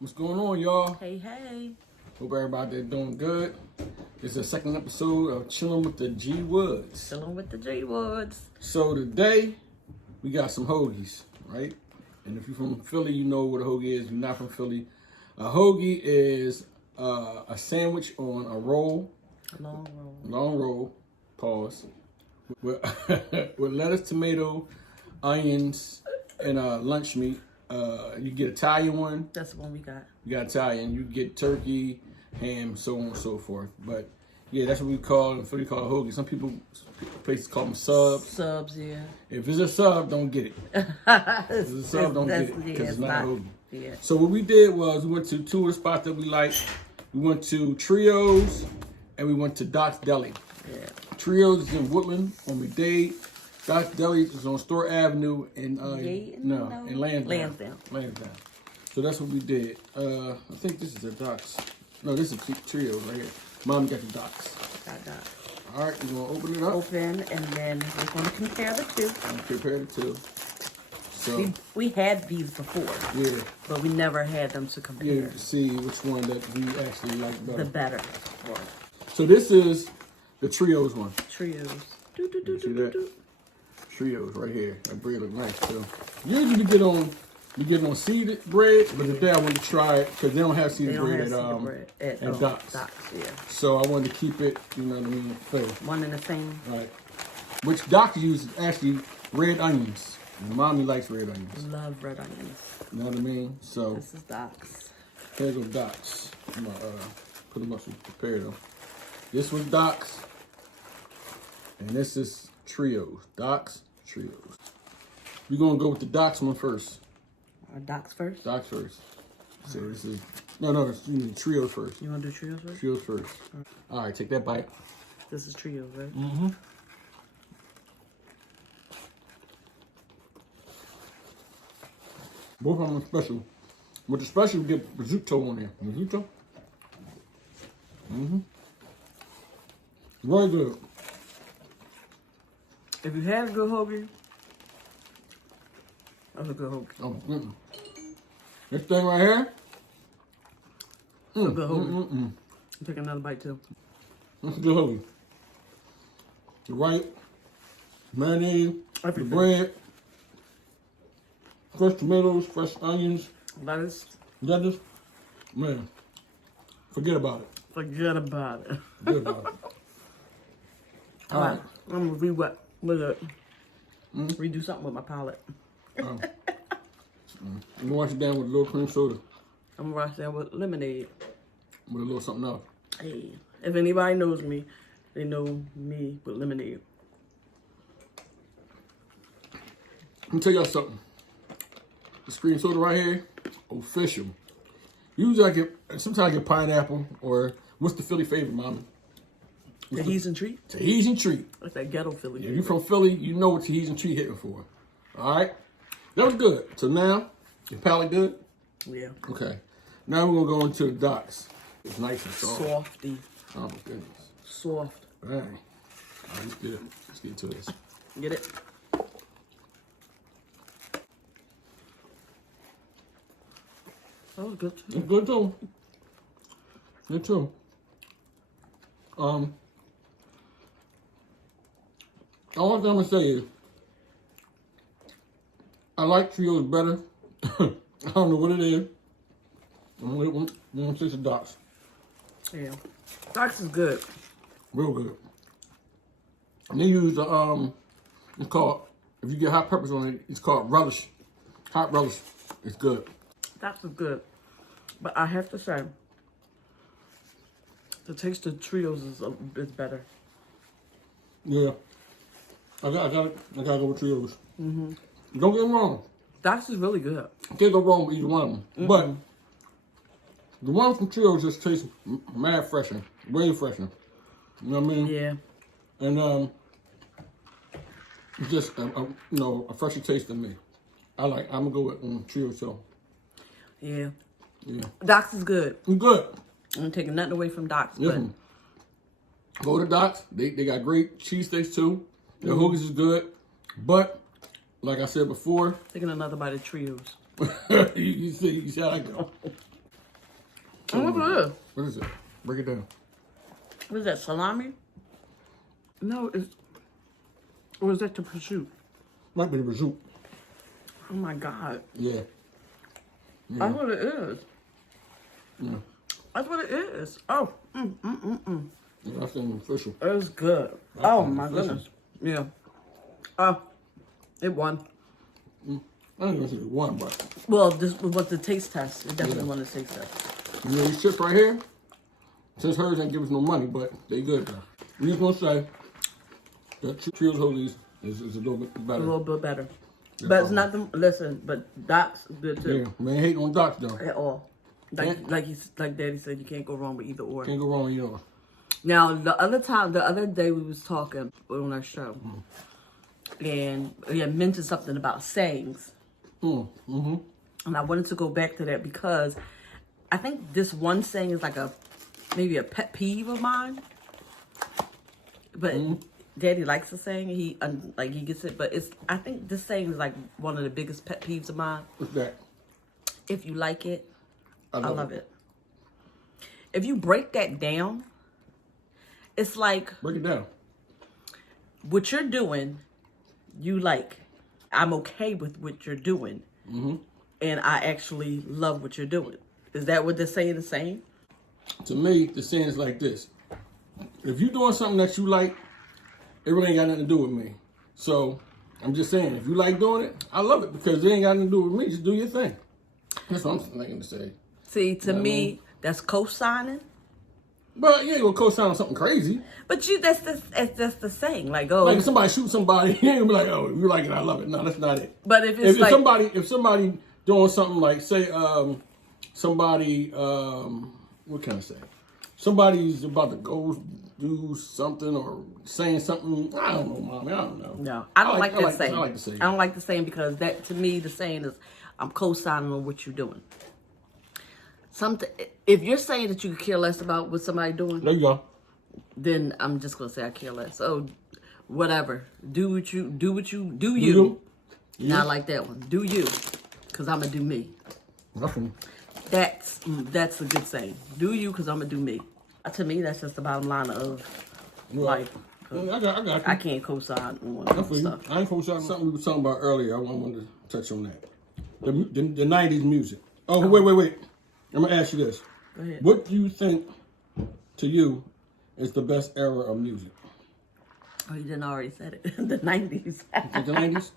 What's going on, y'all? Hey, hey. Hope everybody there doing good. This is the second episode of Chilling with the G Woods. Chilling with the G Woods. So today, we got some hoagies, right? And if you're from Philly, you know what a hoagie is. If you're not from Philly, a hoagie is a sandwich on a roll. Long roll. Long roll, pause. With, with lettuce, tomato, onions, and lunch meat. You get Italian one. That's the one we got. You got Italian. You get turkey, ham, so on and so forth. But yeah, that's what we call in Philly, call hoagie. Some places call them subs. Subs, yeah. If it's a sub, don't get it. If it's a sub, don't get it because it's not a hoagie. Yeah. So what we did was we went to two of the spots that we liked. We went to Trios and we went to Doc's Deli. Yeah. Trios is in Woodland on McDade. Doc's Deli is on Store Avenue in in Lansdowne. So that's what we did. I think this is a Doc's. No, this is Trios right here. Mom got the Doc's. Got that. All right, we're gonna open it up. Open, and then we're going to compare the two. Compare the two. So we had these before. Yeah. But we never had them to compare. Yeah, to see which one that we actually like better. The better. Right. So this is the Trios one. Trios. See that? Trios right here. That bread look nice too. Usually we get on seeded bread, but today I wanted to try it because they don't have seeded bread at Doc's. Yeah. So I wanted to keep it, you know what I mean, fair. One and the same. Right. Which Doc's uses actually red onions. And Mommy likes red onions. Love red onions. You know what I mean? So This is Doc's. here's those Doc's. I'm gonna put them up so prepare them. This was Doc's. And this is Trios. Doc's, Trios. We're gonna go with the Doc's one first. Doc's first? Doc's first. So this is it's Trios first. You want to do Trios first? Trios first. All right, take that bite. This is Trios, right? Mm-hmm. Both of them are special. With the special, we get prosciutto on there. Prosciutto. Mm-hmm. Very good. If you had a good hoagie, that's a good hoagie. Oh, this thing right here. That's a good hoagie. Take another bite too. That's a good hoagie. The right mayonnaise, Everything. the bread, fresh tomatoes, fresh onions, Lettuce. Man, forget about it. Forget about it. Forget about it. All right. I'm gonna redo something with my palate. I'm gonna wash it down with a little cream soda. I'm gonna wash that with lemonade. With a little something else. Hey, if anybody knows me, they know me with lemonade. Let me tell y'all something. This cream soda right here, official. Usually sometimes I get pineapple or what's the Philly favorite, Mama? Tahitian treat? Tahitian treat. That's that ghetto Philly. If you're from Philly, you know what Tahitian treat hitting for. All right? That was good. So now, your palate good? Yeah. Okay. Now we're going to go into the Doc's. It's nice and soft. Softy. Oh, my goodness. Soft. All right. Let's get into this. Get it? That was good too. It's good too. Good too. All I'm gonna say is, I like Trios better. I don't know what it is. I'm gonna say the Doc's. Yeah. Doc's is good. Real good. And they use it's called, if you get hot peppers on it, it's called relish. Hot relish. It's good. Doc's is good. But I have to say, the taste of Trios is better. Yeah. I gotta go with Trios. Mm-hmm. Don't get me wrong. Doc's is really good. Can't go wrong with either one of them. Mm-hmm. But the one from Trios just tastes mad fresher. Way fresher. You know what I mean? Yeah. And it's just a fresher taste than me. I'm gonna go with Trios too. Yeah. Yeah. Doc's is good. It's good. I'm taking nothing away from Doc's. Listen, go to Doc's. They got great cheesesteaks too. Their hoagies is good. But like I said before, Taking another bite of Trios. you see how I go. I don't know what it is. What is it? Break it down. What is that, salami? No, it's... Or is that the prosciutto? Might be the prosciutto. Oh my God. Yeah. That's what it is. Yeah. That's what it is. Oh. Yeah, that's official. It was good. Oh my goodness. Yeah. Oh. It won. I don't even think it won, but... Well, this was the taste test. It definitely won the taste test. You know, these chips right here, since hers ain't give us no money, but they good though. I'm just gonna say that Trios Hoagies is a little bit better. A little bit better. But it's not the, listen, but Doc's good too. Yeah, man, hating on Docs though. At all. Like Daddy said, you can't go wrong with either or. Can't go wrong, you know. Now, the other day we was talking on our show, and we had mentioned something about sayings. And I wanted to go back to that because I think this one saying is like maybe a pet peeve of mine. But Daddy likes the saying. He gets it. But I think this saying is like one of the biggest pet peeves of mine. What's that? If you like it, I love it. If you break that down, it's like... Break it down. What you're doing, you like. I'm okay with what you're doing. And I actually love what you're doing. Is that what they're saying the same? To me, the saying is like this. If you're doing something that you like, it really ain't got nothing to do with me. So, I'm just saying, if you like doing it, I love it because it ain't got nothing to do with me. Just do your thing. That's what I'm thinking to say. See, to me, that's co-signing. But you ain't gonna co-sign on something crazy. But that's the saying. Like, oh, like if somebody shoots somebody, you ain't gonna be like, oh, you like it, I love it. No, that's not it. But if somebody doing something like, say, somebody, what can I say? Somebody's about to go do something or saying something. I don't know, Mommy. I don't know. No, I don't like that saying. I like the saying. I don't like the saying because that, to me, the saying is, I'm co-signing on what you're doing. If you're saying that you care less about what somebody doing, there you go. Then I'm just gonna say I care less. So, whatever. Do you. Not like that one. Do you, because I'm gonna do me. Nothing. That's a good saying. Do you, because I'm gonna do me. To me, that's just the bottom line of life. I got you. I can't co-sign on stuff. I ain't co-sign something we were talking about earlier. I wanted to touch on that. The 90s music. Oh, wait. I'm going to ask you this. Go ahead. What do you think, to you, is the best era of music? Oh, you didn't already said it. The 90s. The 90s?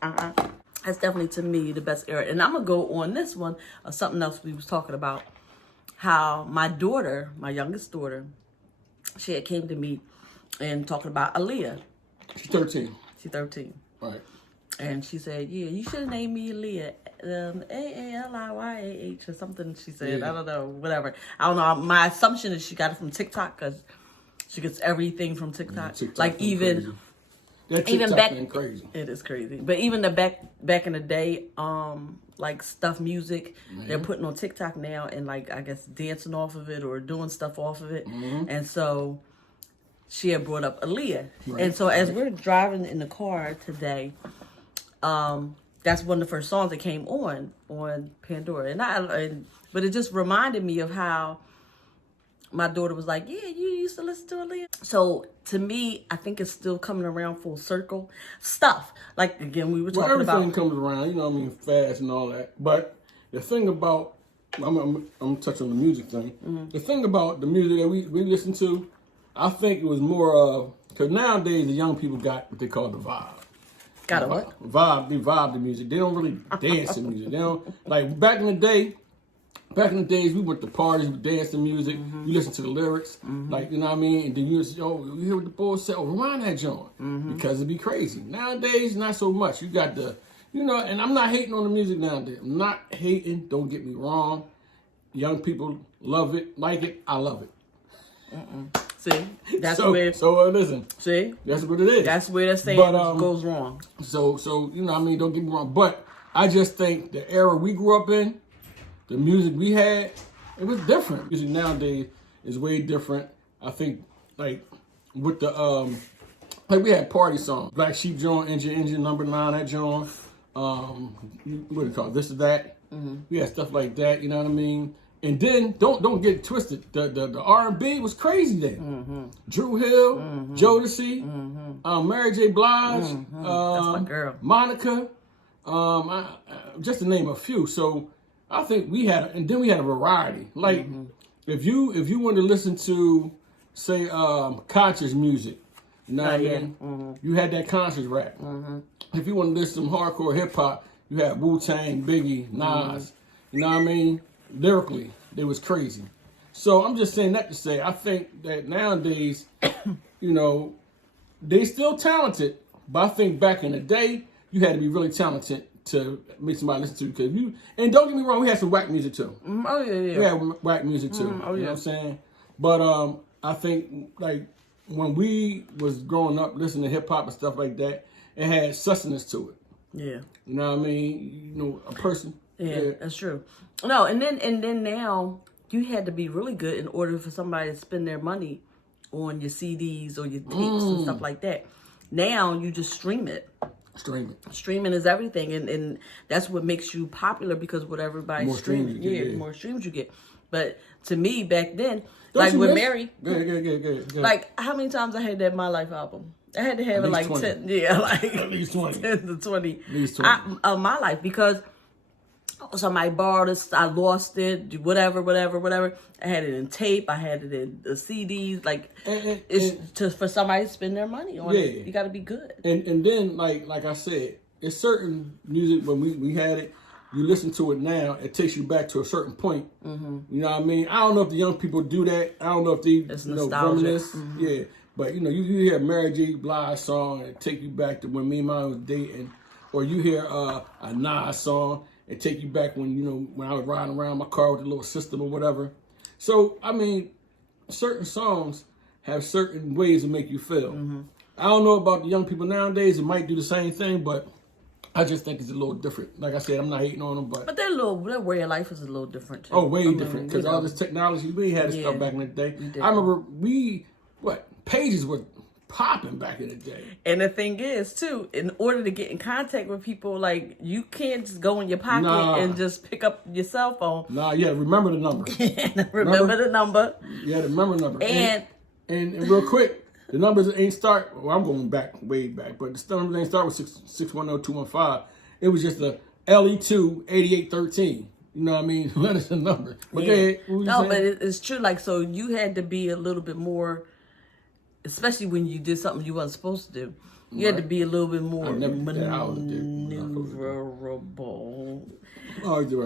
That's definitely, to me, the best era. And I'm going to go on this one of something else we was talking about. How my daughter, my youngest daughter, she had came to me and talking about Aaliyah. She's 13. She's 13. Right. And she said, yeah, you should have named me Aaliyah. A-A-L-I-Y-A-H or something, she said. Yeah. I don't know, whatever. I don't know. My assumption is she got it from TikTok because she gets everything from TikTok. TikTok like even back, crazy. It is crazy. But even the back in the day, like stuff music, they're putting on TikTok now and like I guess dancing off of it or doing stuff off of it. And so she had brought up Aaliyah. Right. And so as we're driving in the car today, that's one of the first songs that came on Pandora. But it just reminded me of how my daughter was like, yeah, you used to listen to Aaliyah. So to me, I think it's still coming around full circle. Stuff. Like, again, we were talking about. Everything comes around, you know what I mean, fast and all that. But the thing about, I'm touching on the music thing. The thing about the music that we listen to, I think it was more of, because nowadays the young people got what they call the vibe. Got a what? Vibe. They vibe the music. They don't really dance to music. They don't, like back in the days, we went to parties, we danced to music, we listened to the lyrics, like, you know what I mean? And then you hear what the boys say, rewind that joint, because it'd be crazy. Nowadays, not so much. You got the, and I'm not hating on the music nowadays. I'm not hating, don't get me wrong. Young people love it, like it, I love it. See, that's listen. See, that's what it is. That's where the saying goes wrong. So you know what I mean? Don't get me wrong, but I just think the era we grew up in, the music we had, it was different. Music nowadays is way different. I think, like with the like we had party songs, Black Sheep joint, Engine number 9, that joint. What do you call it? This or that. We had stuff like that. You know what I mean? And then don't get it twisted. The R&B was crazy then. Drew Hill, Jodeci, Mary J. Blige, That's my girl. Monica, just to name a few. So I think we had, and then we had a variety. Like if you wanted to listen to, say, conscious music, you know what I mean? You had that conscious rap. If you wanted to listen to some hardcore hip hop, you had Wu-Tang, Biggie, Nas. You know what I mean? Lyrically, they was crazy. So I'm just saying that to say, I think that nowadays, you know, they still talented, but I think back in the day, you had to be really talented to make somebody listen to you. Because you, and don't get me wrong, we had some whack music too. Oh yeah. We had whack music too. You know what I'm saying? But I think like when we was growing up listening to hip hop and stuff like that, it had sustenance to it. Yeah. You know what I mean? You know, a person. Yeah, that's true. No, and then now you had to be really good in order for somebody to spend their money on your CDs or your tapes and stuff like that. Now you just stream it. Streaming is everything, and that's what makes you popular because what everybody's streaming. The more streams you get. But to me, back then, like with Mary, good. Like how many times I had that My Life album? I had to have it like 10, like at least 20. 10 to 20 of My Life because somebody borrowed it, I lost it, whatever. I had it in tape, I had it in the CDs. Like it's for somebody to spend their money on it. You got to be good. And then like I said, it's certain music when we had it. You listen to it now, it takes you back to a certain point. You know what I mean? I don't know if the young people do that. I don't know if they reminisce. Yeah. But, you know, you hear a Mary J. Blige song and it take you back to when me and mine was dating. Or you hear a Nas song and take you back when, you know, when I was riding around my car with a little system or whatever. So, I mean, certain songs have certain ways to make you feel. I don't know about the young people nowadays. It might do the same thing, but I just think it's a little different. Like I said, I'm not hating on them, but their way of life is a little different too. Oh, way different. Because all this technology, we had this stuff back in the day. I remember pages were popping back in the day. And the thing is, too, in order to get in contact with people, like, you can't just go in your pocket and just pick up your cell phone. You had to remember the number. remember the number. You had to remember the number. And real quick, the numbers ain't start, well, I'm going way back, but the numbers ain't start with 610-215. It was just a LE2 8813. You know what I mean? That is a number. But but it's true. Like, so you had to be a little bit more, especially when you did something you wasn't supposed to do. You had to be a little bit more maneuverable.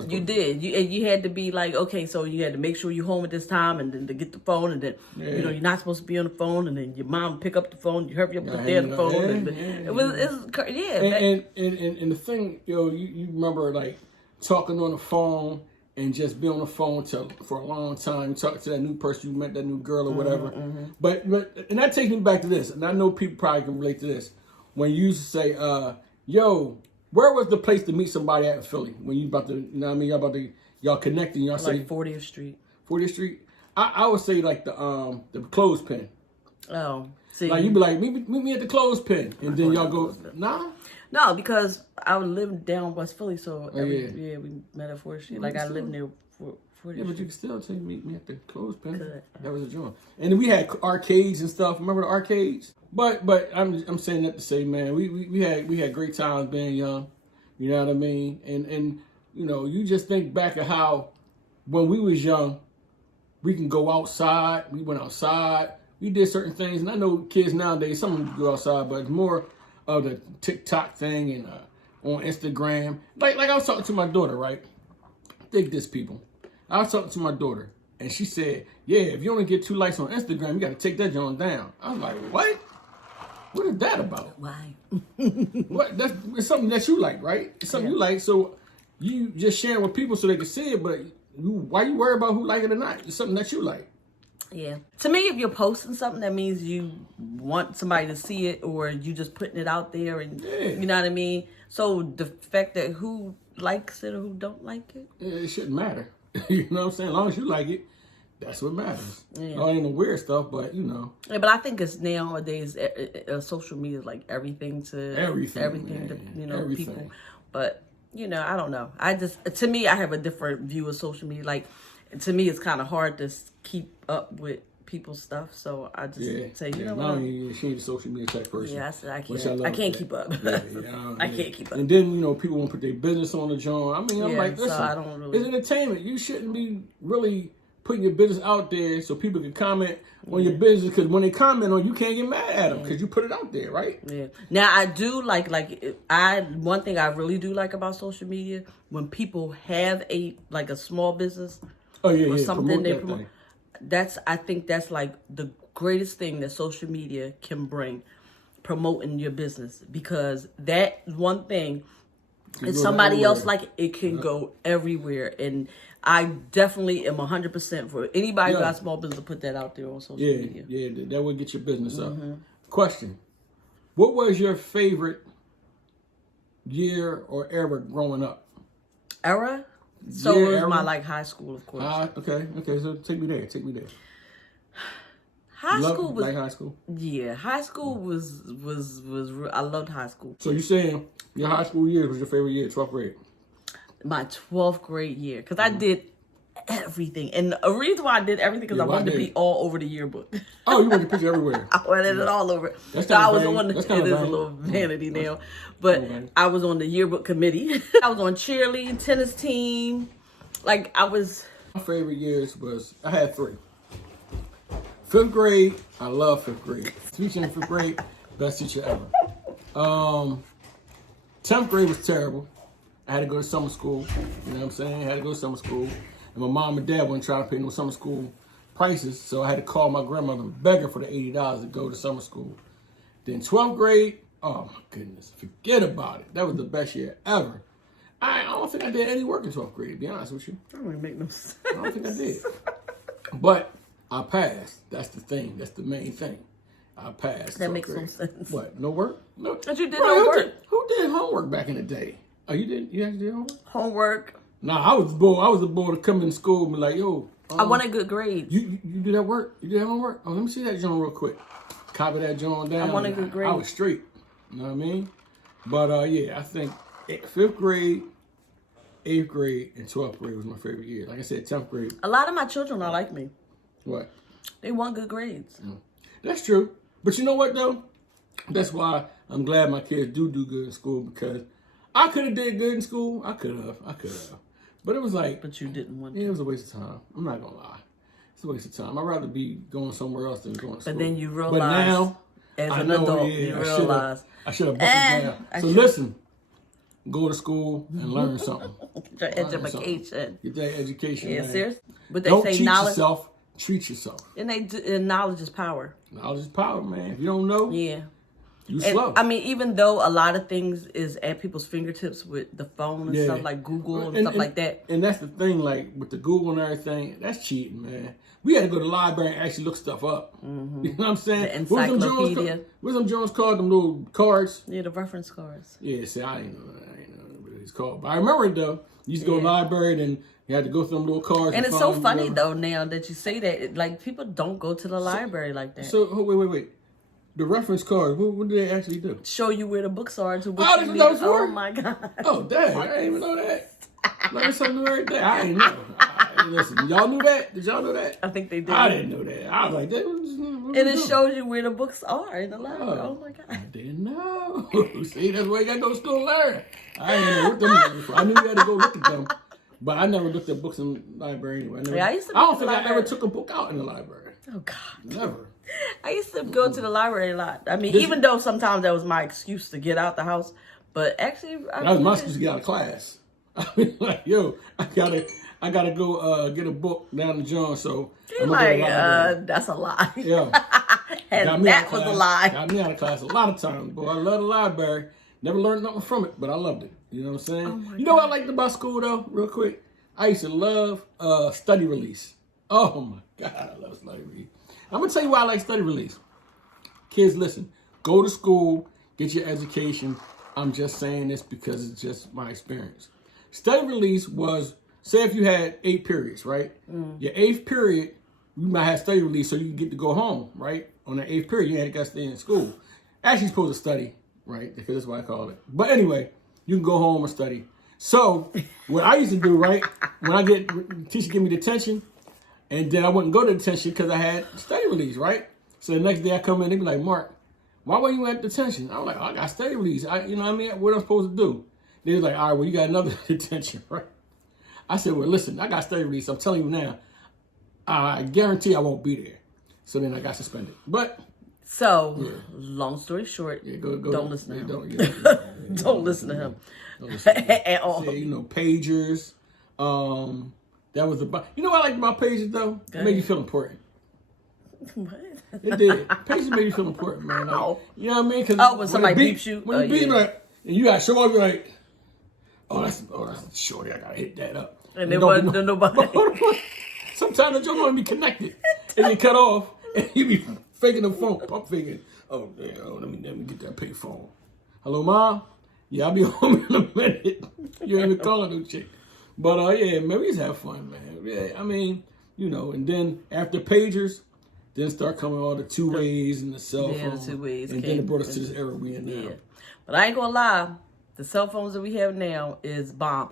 You did. You had to be like, okay, so you had to make sure you're home at this time, and then to get the phone, and then you know you're not supposed to be on the phone, and then your mom pick up the phone, you hurry up and put the phone. And the thing, you remember like talking on the phone. And just be on the phone for a long time, talk to that new person you met, that new girl or whatever. But and that takes me back to this, and I know people probably can relate to this. When you used to say, "Yo, where was the place to meet somebody at in Philly?" When you about to, you know what I mean, y'all connecting, y'all say 40th Street. 40th Street. I would say like the clothespin. Oh, see, like you'd be like, meet me at the clothespin, and then y'all go, nah. No, because I would live down West Philly, so we met at 4th Street. Like I lived near 4th Street. Yeah, but you can still meet me at the clothespin. That was a joint. And then we had arcades and stuff. Remember the arcades? But I'm saying that to say, man, we had great times being young. You know what I mean? And you know, you just think back of how when we was young, we can go outside. We went outside. We did certain things, and I know kids nowadays, some of them go outside, but it's more of the TikTok thing and on Instagram. Like I was talking to my daughter, right? Dig this, people. I was talking to my daughter, and she said, yeah, if you only get 2 likes on Instagram, you got to take that joint down. I was like, what? What is that about? Why? What? It's something that you like, right? It's something you like, so you just sharing with people so they can see it, but why you worry about who like it or not? It's something that you like. Yeah. To me, if you're posting something, that means you want somebody to see it, or you just putting it out there, and you know what I mean? So the fact that who likes it or who don't like it, it shouldn't matter. You know what I'm saying? As long as you like it, that's what matters. All ain't no weird stuff, but you know. Yeah, but I think it's nowadays social media is like everything to people. But you know, I don't know. To me, I have a different view of social media. Like, to me, it's kind of hard to keep up with people's stuff. So I just say, you know what? She ain't a social media type person. Yeah, I said I can't keep up. I can't keep up. And then, you know, people want to put their business on the joint. I mean, I'm like, listen, so I don't really... it's entertainment. You shouldn't be really putting your business out there so people can comment on your business, because when they comment on you, can't get mad at them because you put it out there, right? Yeah. Now I do one thing I really do like about social media, when people have a small business or something they promote. I think that's like the greatest thing that social media can bring, promoting your business, because that one thing is somebody else like it can go everywhere. And I definitely am 100% for anybody who got a small business to put that out there on social media. Yeah, that would get your business up. Question: what was your favorite year or era growing up? Era? So it was my high school, of course. Okay. So take me there. High school was like high school. Yeah, high school was I loved high school. So you saying your high school year was your favorite year, 12th grade? My 12th grade year, because I did everything, and the reason why I did everything because I wanted to be all over the yearbook. Oh, you wanted to picture everywhere. I wanted it all over. That's so I was on. It is a little vanity now, but I was on the yearbook committee. I was on cheerleading, tennis team. My favorite years was, I had 3. 5th grade, I love 5th grade. Teaching in 5th grade, best teacher ever. 10th grade was terrible. I had to go to summer school. You know what I'm saying? I had to go to summer school. And my mom and dad weren't trying to pay no summer school prices, so I had to call my grandmother and beg her for the $80 to go to summer school. Then 12th grade, oh my goodness, forget about it. That was the best year ever. I don't think I did any work in 12th grade, to be honest with you. That wouldn't make no sense. I don't think I did. But I passed. That's the thing. That's the main thing. I passed. That makes no sense. What? No work? No. But you did no work. Who did homework back in the day? Oh, you did? You actually did homework? Homework. Nah, I was the boy to come in school and be like, yo. I wanted good grades. You do that work? You did that homework? Oh, let me see that joint real quick. Copy that joint down. I wanted good grades. I was straight. You know what I mean? But yeah, I think 5th grade, 8th grade, and 12th grade was my favorite year. Like I said, 10th grade. A lot of my children are like me. What? They want good grades. That's true. But you know what, though? That's why I'm glad my kids do good in school, because I could have did good in school. I could have. But it was like... But you didn't want to. Yeah, it was a waste of time. I'm not going to lie. It's a waste of time. I'd rather be going somewhere else than going to school. But then you realize... But now, as an adult, you realize... I should have buckled down. So listen, go to school and learn something. Get your education. Get that education. Yeah, man. seriously. But they Don't say cheat knowledge... yourself. Treat yourself. And knowledge is power. Knowledge is power, man. If you don't know... Yeah. You slow. I mean, even though a lot of things is at people's fingertips with the phone and stuff like Google and stuff like that. And that's the thing, like with the Google and everything, that's cheating, man. We had to go to the library and actually look stuff up. Mm-hmm. You know what I'm saying? The encyclopedia. What's them Jones called? Them little cards? Yeah, the reference cards. Yeah, see, I ain't know what it's called. But I remember it, though. You used to go to the library and you had to go through them little cards. And it's so funny, though, now that you say that. Like, people don't go to the library like that. So, wait. The reference card, what do they actually do? Show you where the books are. That's what that was for? Oh, my God. Oh, dang. I didn't even know that. Learn something new every day. I didn't know. Listen, y'all knew that? Did y'all know that? I think they did. I didn't know that. I was like, and it shows you where the books are in the library. Oh, my God. I didn't know. See, that's why you got to go to school and learn. I didn't know what them was for. I knew you had to go look at them. But I never looked at books in the library anyway. I don't think I ever took a book out in the library. Oh, God. Never. I used to go to the library a lot. I mean, even though sometimes that was my excuse to get out the house, but actually, that was my excuse to get out of class. I mean, like, yo, I gotta go get a book down the John. So you're like, that's a lie. Yeah, and that was a lie. Got me out of class a lot of times. Boy, I love the library. Never learned nothing from it, but I loved it. You know what I'm saying? You know what I liked about school though, real quick? I used to love study release. Oh my God, I love study release. I'm going to tell you why I like study release. Kids, listen, go to school, get your education. I'm just saying this because it's just my experience. Study release was, say if you had 8 periods, right? Your 8th period, you might have study release so you can get to go home, right? On the 8th period, you ain't got to stay in school. Actually, you're supposed to study, right? Because that's what I call it. But anyway, you can go home and study. So what I used to do, right, when I get teacher give me detention, and then I wouldn't go to detention because I had study release, right? So the next day I come in, they be like, Mark, why were you at detention? I was like, I got study release. You know what I mean? What am I supposed to do? They was like, all right, well, you got another detention, right? I said, well, listen, I got study release. I'm telling you now, I guarantee I won't be there. So then I got suspended. But long story short, go, don't listen to him. Don't listen to him. Don't listen to him. At all. So, pagers. That was about. You know what I liked about pagers though? It made you feel important. What? It did. Pagers made you feel important, man. Like, you know what I mean? Cause when somebody beeps you, when you beep, like, and you got to show up, you're like, that's shorty. I gotta hit that up. And there wasn't nobody. Sometimes the joke want to be connected, and they cut off, and you be faking the phone, pump faking. Oh, yeah, let me get that pay phone. Hello, Mom? Yeah, I'll be home in a minute. You ain't even calling no chick. But, yeah, man, we just have fun, man. Yeah, I mean, and then after pagers, then start coming all the two ways and the cell phone. The two ways. And then it brought us to this era we in now. Yeah. But I ain't gonna lie, the cell phones that we have now is bomb.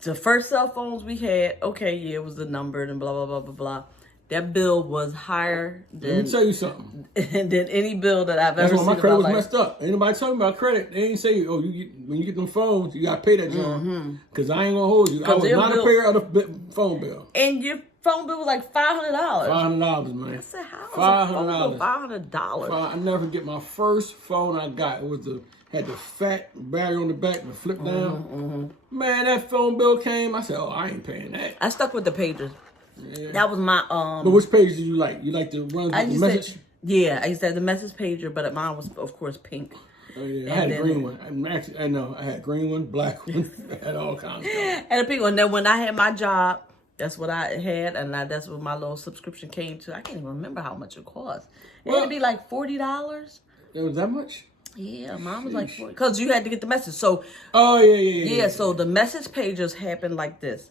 The first cell phones we had, it was the numbered and blah, blah, blah, blah, blah. That bill was higher than... Let me tell you something. than any bill that I've ever seen. That's why my credit was messed up. Ain't nobody talking about credit. They ain't say, when you get them phones, you got to pay that joint. Because I ain't going to hold you. I was not a payer of the phone bill. And your phone bill was like $500. $500, man. I said, how is $500? $500. I never forget my first phone I got. It was had the fat battery on the back and flip down. Man, that phone bill came. I said, I ain't paying that. I stuck with the pagers. Yeah. That was my But which page did you like? You like the one with the message? I used to have the message pager, but mine was of course pink. Oh yeah, I had a green one. I know I had a green one, black one, I had all kinds of stuff. And a pink one. And then when I had my job, that's what I had, and that's what my little subscription came to. I can't even remember how much it cost. It had to be like $40. It was that much? Yeah, mine was like $40 because you had to get the message. So yeah. So the message pagers happened like this.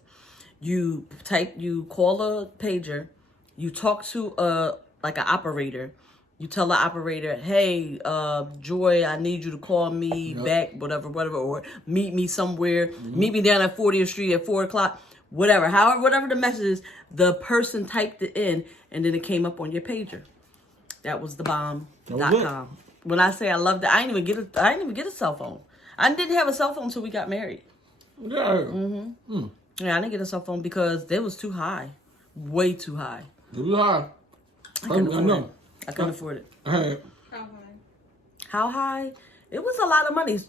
You call a pager, you talk to like an operator. You tell the operator, hey, Joy, I need you to call me back, whatever, or meet me somewhere. Meet me down at 40th Street at 4 o'clock, whatever. Whatever the message is, the person typed it in, and then it came up on your pager. That was the bomb.com. When I say I loved it, I didn't even get a cell phone. I didn't have a cell phone until we got married. Yeah. Yeah, I didn't get a cell phone because it was too high. Way too high. It was high. I couldn't afford it. How high? How high? It was a lot of money.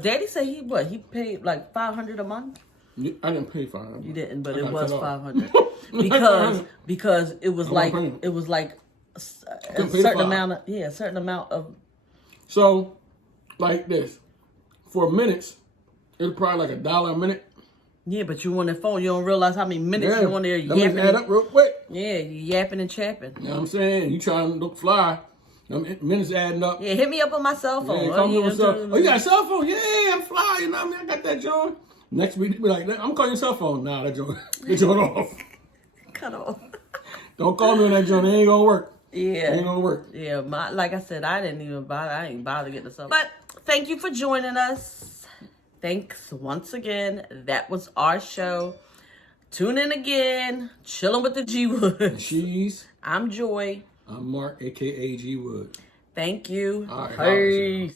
Daddy said he paid like $500 a month? I didn't pay $500. You didn't, but it was $500. because it was like a certain amount of. So, like this, for minutes, it was probably like $1 a minute. Yeah, but you on that phone, you don't realize how many minutes you're on there yapping. Add up real quick. Yeah, you yapping and chapping. You know what I'm saying? You trying to look fly. Minutes adding up. Yeah, hit me up on my cell phone. Yeah, call me on my cell phone. Oh, you got a cell phone? Yeah, I'm fly. You know what I mean? I got that joint. Next week, be like, I'm calling your cell phone. Nah, that joint. Get joint off. Cut off. Don't call me on that joint. It ain't gonna work. Yeah. It ain't gonna work. Yeah, like I said, I ain't bother getting the cell phone. But thank you for joining us. Thanks once again. That was our show. Tune in again. Chilling with the G Wood. She's. I'm Joy. I'm Mark, a.k.a. G Wood. Thank you. All right, Peace.